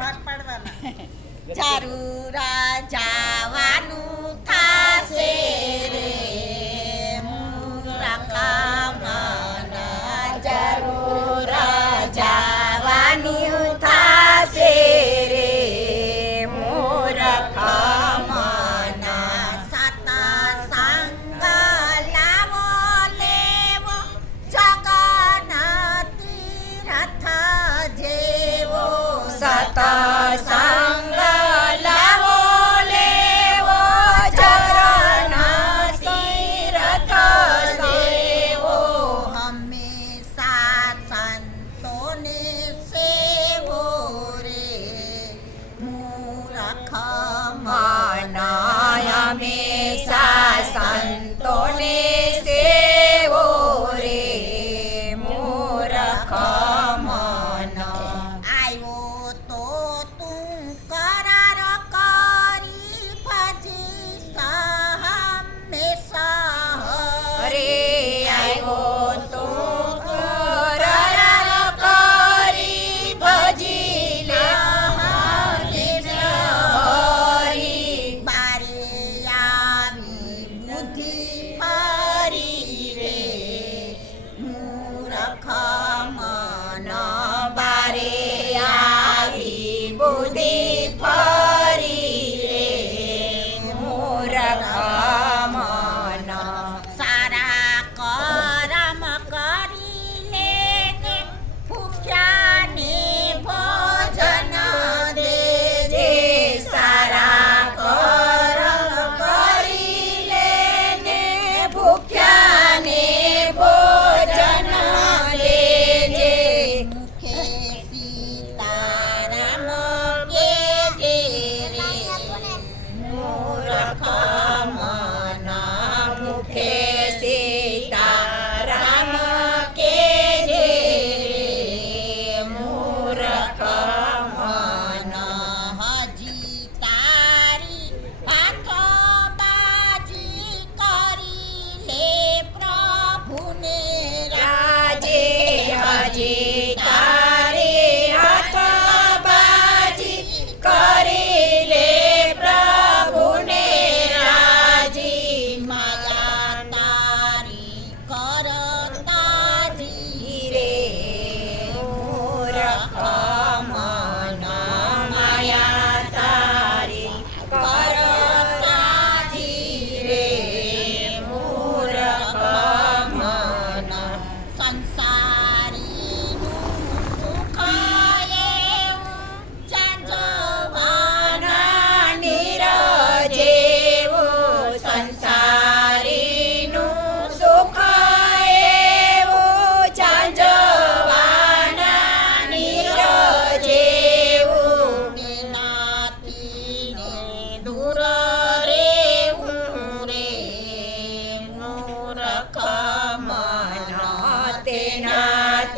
ભાગ પાડવાના. ચારુ જવાનું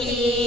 Happy.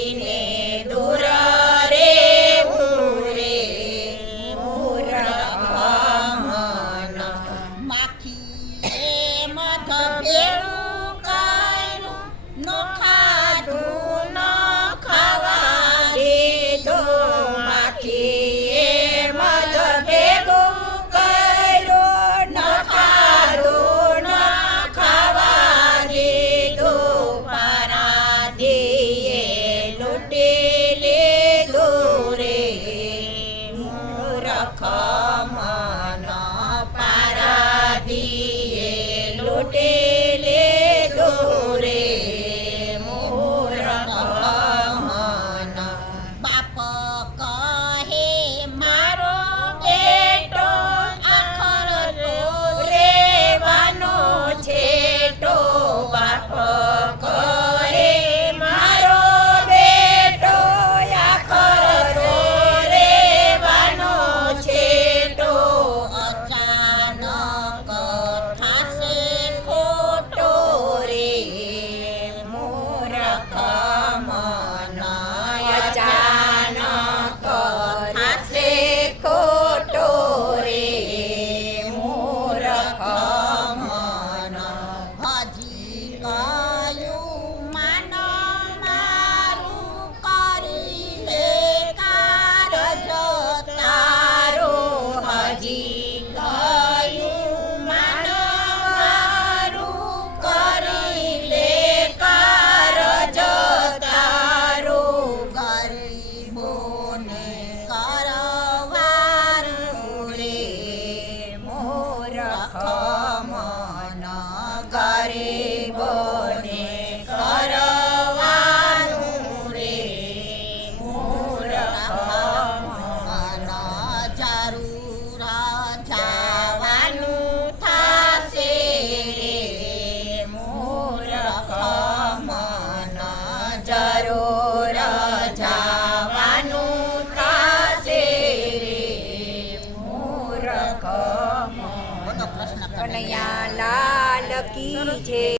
community.